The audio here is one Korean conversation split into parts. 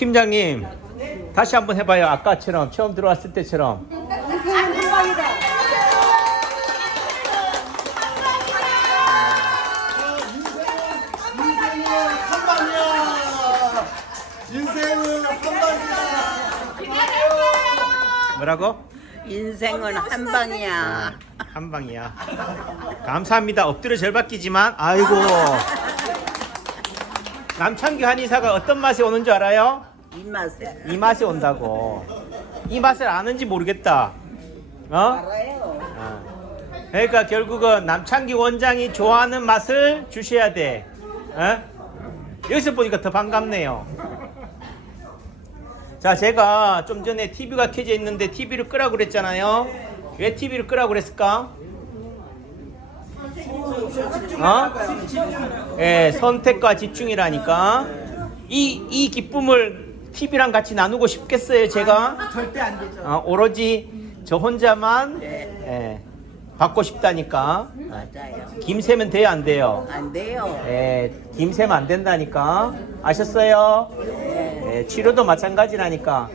팀장님 다시 한번 해봐요. 아까처럼 처음 들어왔을 때처럼. 뭐라고? 인생은 한 방이야. 한 방이야. 감사합니다. 엎드려 절받기지만 아이고. 남창규 한의사가 어떤 맛이 오는 줄 알아요? 입맛에. 이 맛이 온다고. 이 맛을 아는지 모르겠다. 어? 알아요. 어. 그러니까 결국은 남창기 원장이 좋아하는 맛을 주셔야 돼. 어? 여기서 보니까 더 반갑네요. 자, 제가 좀 전에 TV가 켜져 있는데 TV를 끄라고 그랬잖아요. 왜 TV를 끄라고 그랬을까? 어? 예, 선택과 집중이라니까. 이, 이 기쁨을 TV랑 같이 나누고 싶겠어요, 제가? 절대 안 되죠. 어, 오로지 저 혼자만 예, 받고 싶다니까. 맞아요. 김새면 돼요, 안 돼요? 안 돼요. 예, 김새면 안 된다니까. 아셨어요? 예, 치료도 마찬가지라니까.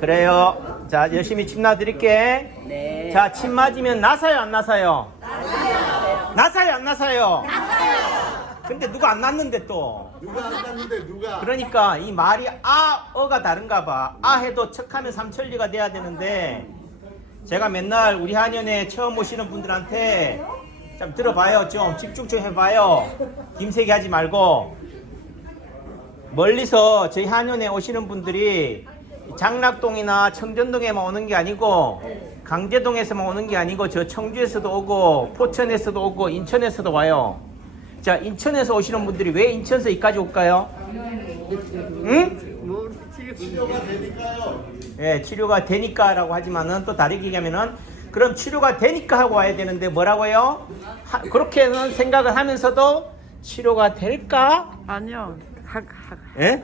그래요. 자, 열심히 침 놔드릴게. 네. 자, 침 맞으면 나사요, 안 나사요? 나사요, 안 나사요? 근데 누가 안 났는데 또. 누가 안 갔는데 누가? 그러니까 이 말이 아, 어가 다른가 봐. 아 해도 척하면 삼천리가 돼야 되는데 제가 맨날 우리 한연에 처음 오시는 분들한테 좀 들어봐요. 좀 집중 좀 해봐요. 김세기 하지 말고 멀리서 저희 한연에 오시는 분들이 장락동이나 청전동에만 오는 게 아니고 강제동에서만 오는 게 아니고 저 청주에서도 오고 포천에서도 오고 인천에서도 와요. 자 인천에서 오시는 분들이 왜 인천에서 여기까지 올까요? 응? 치료가 되니까요. 예, 치료가 되니까라고 하지만은 또 다르게 얘기하면은 그럼 치료가 되니까 하고 와야 되는데 뭐라고요? 하- 그렇게는 생각을 하면서도 치료가 될까? 아니요. 학, 학. 예?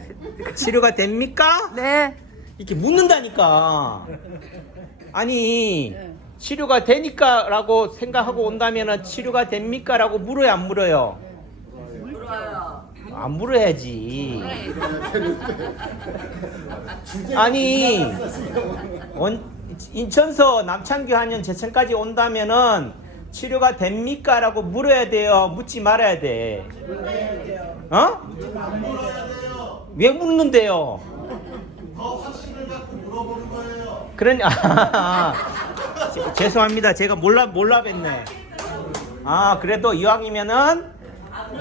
치료가 됩니까? 네. 이렇게 묻는다니까. 아니 치료가 되니까라고 생각하고 온다면은 치료가 됩니까라고 물어야 안 물어요? 안 물어야지. 아니 원, 인천서 남창규 한년 제천까지 온다면은 치료가 됩니까 라고 물어야 돼요. 묻지 말아야 돼. 어? 왜 묻는데요? 그러니 아, 제- 죄송합니다. 제가 몰라 몰라 뵀네. 아 그래도 이왕이면은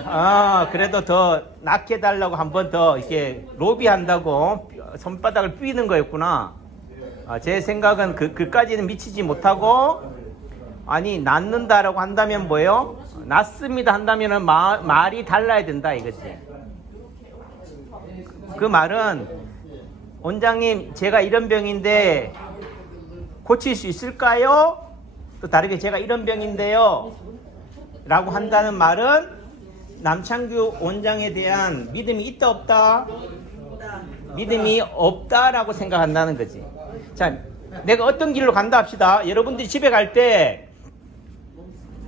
아 그래도 더 낫게 달라고 한 번 더 이렇게 로비한다고 손바닥을 삐는 거였구나. 아, 제 생각은 그 그까지는 미치지 못하고 아니 낫는다라고 한다면 뭐예요? 낫습니다 한다면은 마, 말이 달라야 된다 이거지. 그 말은 원장님 제가 이런 병인데 고칠 수 있을까요? 또 다르게 제가 이런 병인데요 라고 한다는 말은 남창규 원장에 대한 믿음이 있다 없다? 믿음이 없다라고 생각한다는 거지 자 내가 어떤 길로 간다 합시다 여러분들이 집에 갈 때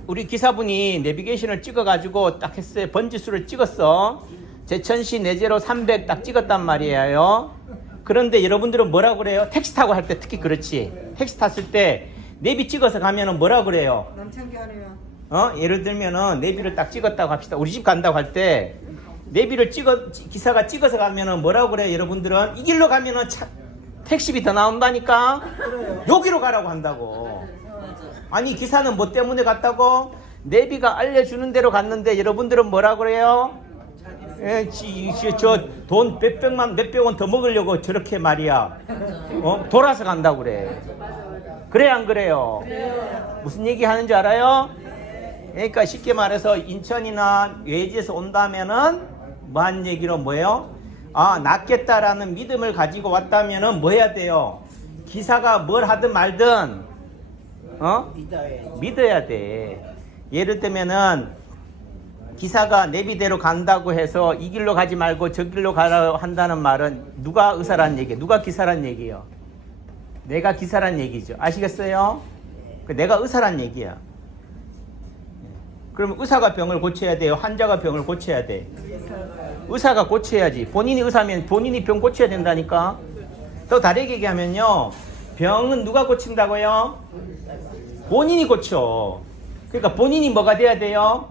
우리 기사분이 내비게이션을 찍어가지고 딱 했어요 번지수를 찍었어 제천시 내제로 300 딱 찍었단 말이에요 그런데 여러분들은 뭐라 그래요? 택시 타고 할 때 특히 그렇지. 택시 탔을 때 내비 찍어서 가면은 뭐라 그래요? 남창기 하네요. 어? 예를 들면은 내비를 딱 찍었다고 합시다. 우리 집 간다고 할 때 내비를 찍어 기사가 찍어서 가면은 뭐라고 그래요? 여러분들은 이 길로 가면은 차, 택시비 더 나온다니까. 여기로 가라고 한다고. 아니 기사는 뭐 때문에 갔다고? 내비가 알려주는 대로 갔는데 여러분들은 뭐라 그래요? 예, 저돈 몇백만 몇백 원 더 먹으려고 저렇게 말이야. 어? 돌아서 간다고 그래. 그래 안 그래요? 무슨 얘기 하는지 알아요? 그러니까 쉽게 말해서 인천이나 외지에서 온다면은 뭐한 얘기로 뭐예요? 아 낫겠다라는 믿음을 가지고 왔다면은 뭐 해야 돼요? 기사가 뭘 하든 말든 어. 믿어야 돼. 예를 들면은 기사가 내비대로 간다고 해서 이 길로 가지 말고 저 길로 가라 한다는 말은 누가 의사란 얘기예요? 누가 기사란 얘기예요? 내가 기사란 얘기죠. 아시겠어요? 그 내가 의사란 얘기야. 그러면 의사가 병을 고쳐야 돼요? 환자가 병을 고쳐야 돼? 의사가 고쳐야지. 본인이 의사면 본인이 병 고쳐야 된다니까. 더 다르게 얘기하면요. 병은 누가 고친다고요? 본인이 고쳐. 그러니까 본인이 뭐가 돼야 돼요?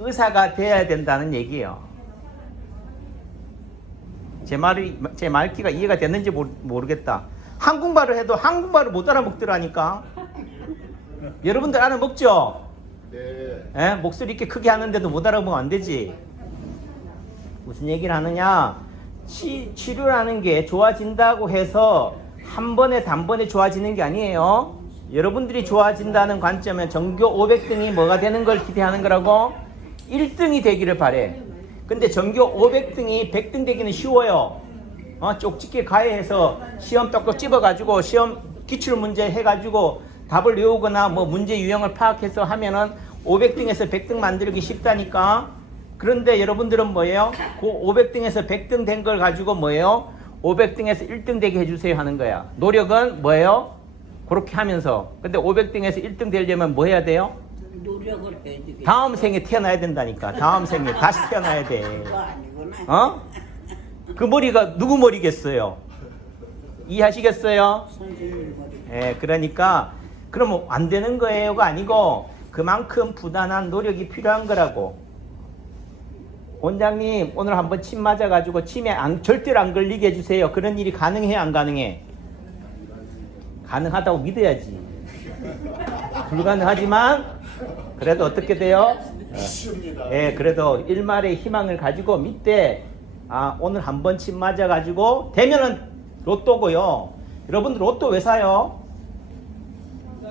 의사가 돼야 된다는 얘기예요. 제 말이 제 말귀가 이해가 됐는지 모르, 모르겠다. 한국말을 해도 한국말을 못 알아먹더라니까. 여러분들 알아먹죠? 네. 예? 목소리 이렇게 크게 하는데도 못 알아보면 안 되지. 무슨 얘기를 하느냐? 치, 치료라는 게 좋아진다고 해서 한 번에 단번에 좋아지는 게 아니에요. 여러분들이 좋아진다는 관점에 전교 500등이 뭐가 되는 걸 기대하는 거라고? 1등이 되기를 바래. 근데 전교 500등이 100등 되기는 쉬워요. 어, 쪽집게 가해해서 시험 떡떡 집어가지고 시험 기출 문제 해가지고 답을 외우거나 뭐 문제 유형을 파악해서 하면은 500등에서 100등 만들기 쉽다니까. 그런데 여러분들은 뭐예요? 그 500등에서 100등 된 걸 가지고 뭐예요? 500등에서 1등 되게 해주세요 하는 거야. 노력은 뭐예요? 그렇게 하면서. 근데 500등에서 1등 되려면 뭐 해야 돼요? 노력을 해주게. 다음 생에 태어나야 된다니까. 다음 생에 다시 태어나야 돼. 그거 아니구나. 어? 그 머리가 누구 머리겠어요? 이해하시겠어요? 선생님 머리. 예, 그러니까 그러면 안 되는 거예요가 아니고 그만큼 부단한 노력이 필요한 거라고. 원장님 오늘 한번 침 맞아가지고 침에 안, 절대로 안 걸리게 해주세요. 그런 일이 가능해 안 가능해? 가능하다고 믿어야지. 불가능하지만 그래도 어떻게 돼요? 예, 그래도 일말의 희망을 가지고 밑에 아 오늘 한 번 침 맞아가지고 되면은 로또고요. 여러분들 로또 왜 사요?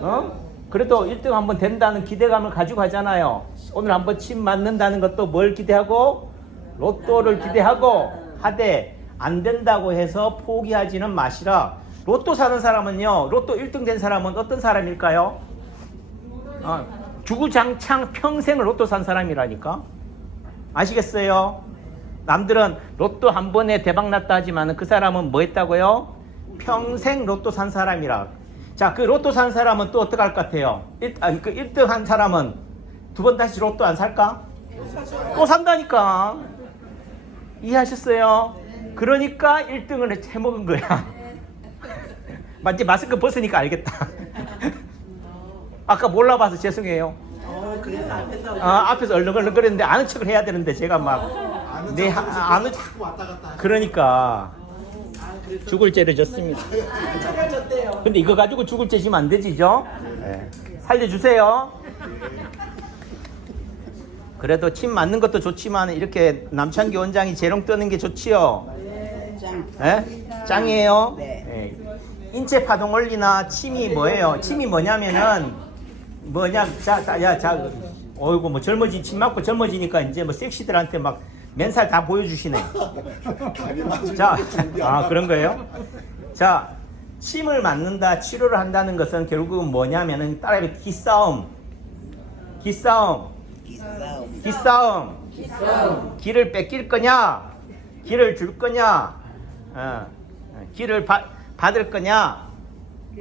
어? 그래도 1등 한번 된다는 기대감을 가지고 하잖아요. 오늘 한번 침 맞는다는 것도 뭘 기대하고 로또를 기대하고 하되 안 된다고 해서 포기하지는 마시라. 로또 사는 사람은요. 로또 1등 된 사람은 어떤 사람일까요? 어, 주구장창 평생 로또 산 사람이라니까. 아시겠어요? 남들은 로또 한 번에 대박 났다 하지만 그 사람은 뭐 했다고요? 평생 로또 산 사람이라. 자, 그 로또 산 사람은 또 어떡할 것 같아요? 일, 아니, 그 1등 한 사람은 두 번 다시 로또 안 살까? 또 산다니까. 이해하셨어요? 그러니까 1등을 해먹은 거야. 맞지? 마스크 벗으니까 알겠다. 아까 몰라봐서 죄송해요. 어, 그래서 앞에서 아, 앞에서 얼렁얼렁거리는데 아는 척을 해야 되는데 제가 막 아는 아, 아는 자꾸 왔다 갔다 하시 그러니까 죽을 죄를 졌습니다. 근데 이거 가지고 죽을 죄 지면 안 되지죠? 네. 살려주세요. 그래도 침 맞는 것도 좋지만 이렇게 남창기 원장이 재롱 뜨는 게 좋지요. 짱. 예? 짱이에요? 네. 예. 인체 파동 원리나 침이 뭐예요? 침이 뭐냐면은 뭐냐 자, 자, 야, 자, 어이구 뭐 젊어지 침 맞고 젊어지니까 이제 뭐 섹시들한테 막 맨살 다 보여주시네. 자, 아 그런 거예요? 자, 침을 맞는다, 치료를 한다는 것은 결국은 뭐냐면은 따라해 기싸움, 기싸움, 기싸움. 기싸움. 길을 뺏길 거냐? 길을 줄 거냐? 어, 길을 받, 받을 거냐?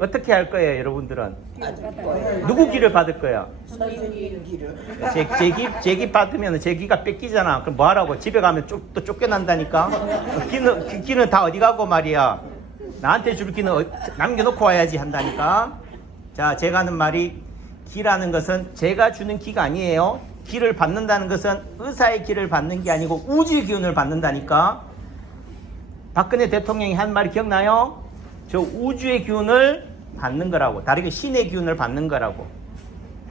어떻게 할 거예요, 여러분들은? 거예요. 누구 길을 받을 거야? 선생님 길을. 제, 제 기, 제 기 받으면 제 기가 뺏기잖아. 그럼 뭐 하라고? 집에 가면 쫓, 또 쫓겨난다니까? 기는, 기- 기는 다 어디 가고 말이야? 나한테 줄 기는 어- 남겨놓고 와야지 한다니까? 자, 제가 하는 말이 기라는 것은 제가 주는 기가 아니에요. 기를 받는다는 것은 의사의 기를 받는 게 아니고 우주의 기운을 받는다니까? 박근혜 대통령이 한 말이 기억나요? 저 우주의 기운을 받는 거라고. 다르게 신의 기운을 받는 거라고.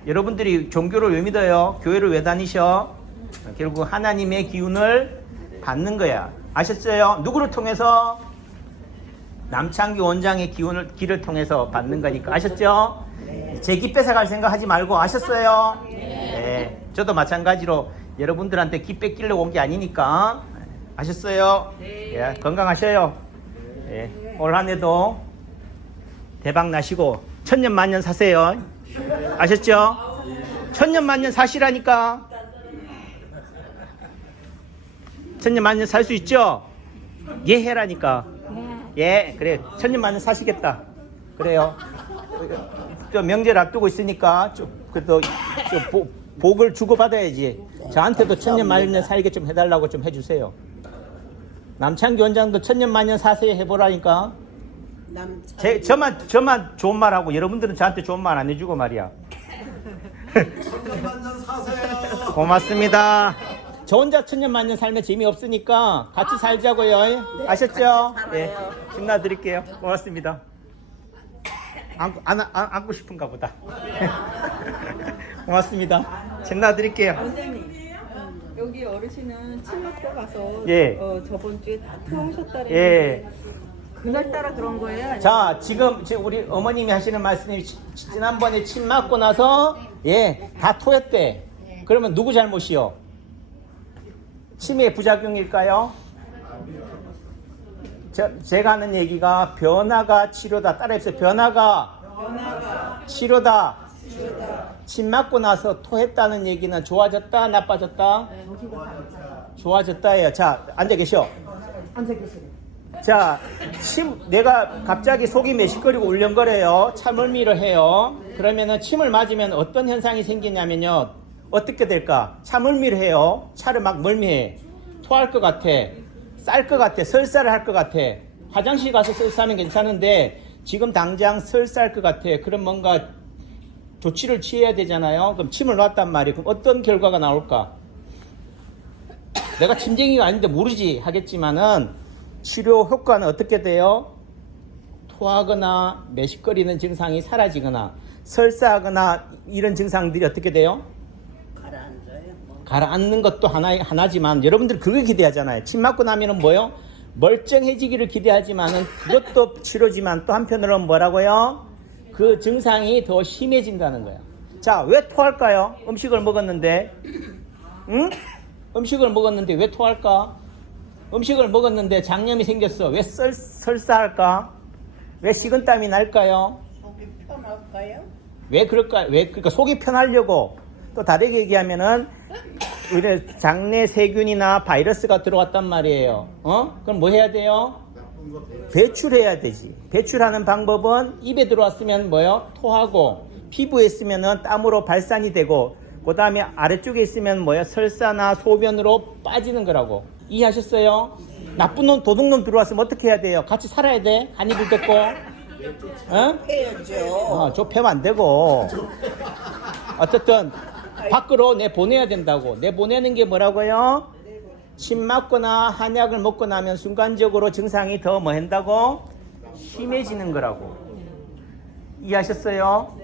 여러분들이 종교를 왜 믿어요? 교회를 왜 다니셔? 결국 하나님의 기운을 받는 거야. 아셨어요? 누구를 통해서? 남창기 원장의 기운을 길을 통해서 받는 거니까 아셨죠? 제기 뺏어갈 생각 하지 말고 아셨어요? 네. 저도 마찬가지로 여러분들한테 기 뺏기려고 온 게 아니니까 아셨어요? 예, 건강하셔요. 예, 올 한해도 대박 나시고 천년 만년 사세요. 아셨죠? 천년 만년 사시라니까. 천년 만년 살 수 있죠? 예 해라니까. 예, 그래. 천년 만년 사시겠다. 그래요. 또 명절 앞두고 있으니까 좀 그래도 좀 복, 복을 주고 받아야지. 저한테도 천년 만년 살게 좀 해달라고 좀 해주세요. 남창기 원장도 천년 만년 사세요 해보라니까. 제, 저만 저만 좋은 말 하고 여러분들은 저한테 좋은 말 안 해주고 말이야. 천년만년 사세요. 고맙습니다. 저 혼자 천년만년 살면 재미 없으니까 같이 살자고요. 아셨죠? 예. 신나 드릴게요. 고맙습니다. 안고, 안, 안, 안고 싶은가 보다. 고맙습니다. 신나 드릴게요. 원장님 여기 어르신은 친막도 가서 예. 어, 저번 주에 다 태우셨다는데 예. 그날따라 그런 거예요? 자, 지금 지금 우리 어머님이 하시는 말씀이 지- 지난번에 침 맞고 나서 예, 다 토했대. 그러면 누구 잘못이요? 치매의 부작용일까요? 저, 제가 하는 얘기가 변화가 치료다. 따라해보세요. 변화가, 치료다. 침 맞고 나서 토했다는 얘기는 좋아졌다, 나빠졌다? 좋아졌다예요. 자, 앉아 계셔. 자, 침, 내가 갑자기 속이 메시거리고 울렁거려요. 참을미를 해요. 그러면은 침을 맞으면 어떤 현상이 생기냐면요. 어떻게 될까? 참을미를 해요. 차를 막 멀미해. 토할 것 같아. 쌀 것 같아. 설사를 할 것 같아. 화장실 가서 설사하면 괜찮은데 지금 당장 설사할 것 같아. 그럼 뭔가 조치를 취해야 되잖아요. 그럼 침을 놨단 말이에요. 그럼 어떤 결과가 나올까? 내가 침쟁이가 아닌데 모르지 하겠지만은 치료 효과는 어떻게 돼요? 토하거나 매식거리는 증상이 사라지거나 설사하거나 이런 증상들이 어떻게 돼요? 가라앉아요. 뭐. 가라앉는 것도 하나, 하나지만 여러분들 그거 기대하잖아요. 침 맞고 나면은 뭐요? 멀쩡해지기를 기대하지만은 그것도 치료지만 또 한편으로는 뭐라고요? 그 증상이 더 심해진다는 거예요. 자, 왜 토할까요? 음식을 먹었는데, 응? 음식을 먹었는데 왜 토할까? 음식을 먹었는데 장염이 생겼어. 왜 설, 설사할까? 왜 식은땀이 날까요? 속이 편할까요? 왜 그럴까? 왜 그러니까 속이 편하려고 또 다르게 얘기하면은 우리 장내 세균이나 바이러스가 들어왔단 말이에요. 어? 그럼 뭐 해야 돼요? 배출해야 되지. 배출하는 방법은 입에 들어왔으면 뭐요? 토하고 피부에 있으면은 땀으로 발산이 되고 그 다음에 아래쪽에 있으면 뭐야? 설사나 소변으로 빠지는 거라고. 이해하셨어요? 나쁜 놈, 도둑놈 들어왔으면 어떻게 해야 돼요? 같이 살아야 돼? 한 입을 뱉고. 어? 해야죠. 어, 좁혀면 안 되고. 어쨌든 밖으로 내 보내야 된다고. 내 보내는 게 뭐라고요? 침 맞거나 한약을 먹고 나면 순간적으로 증상이 더 뭐 한다고? 심해지는 거라고. 이해하셨어요?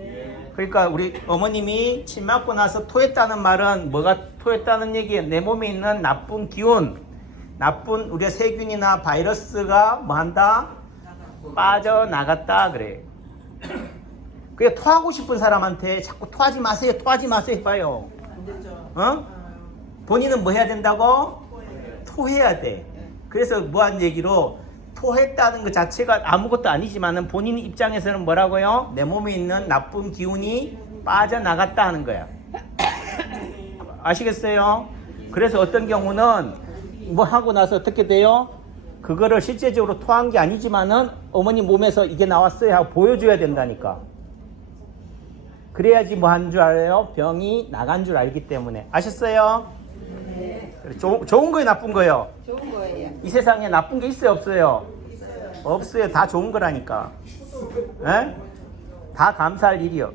그러니까 우리 어머님이 침 맞고 나서 토했다는 말은 뭐가 토했다는 얘기예요? 내 몸에 있는 나쁜 기운, 나쁜 우리의 세균이나 바이러스가 뭐 한다? 빠져나갔다 그래. 그게 토하고 싶은 사람한테 자꾸 토하지 마세요, 토하지 마세요 해봐요. 어? 본인은 뭐 해야 된다고? 토해야 돼. 그래서 뭐한 얘기로 토했다는 것 자체가 아무것도 아니지만은 본인 입장에서는 뭐라고요? 내 몸에 있는 나쁜 기운이 빠져나갔다 하는 거야. 아시겠어요? 그래서 어떤 경우는 뭐 하고 나서 어떻게 돼요? 그거를 실제적으로 토한 게 아니지만은 어머니 몸에서 이게 나왔어요 하고 보여줘야 된다니까. 그래야지 뭐 한 줄 알아요? 병이 나간 줄 알기 때문에. 아셨어요? 그래, 조, 좋은 거예요, 나쁜 거예요? 좋은 거예요. 이 세상에 나쁜 게 있어요, 없어요? 없어요. 다 좋은 거라니까. 에? 다 감사할 일이요.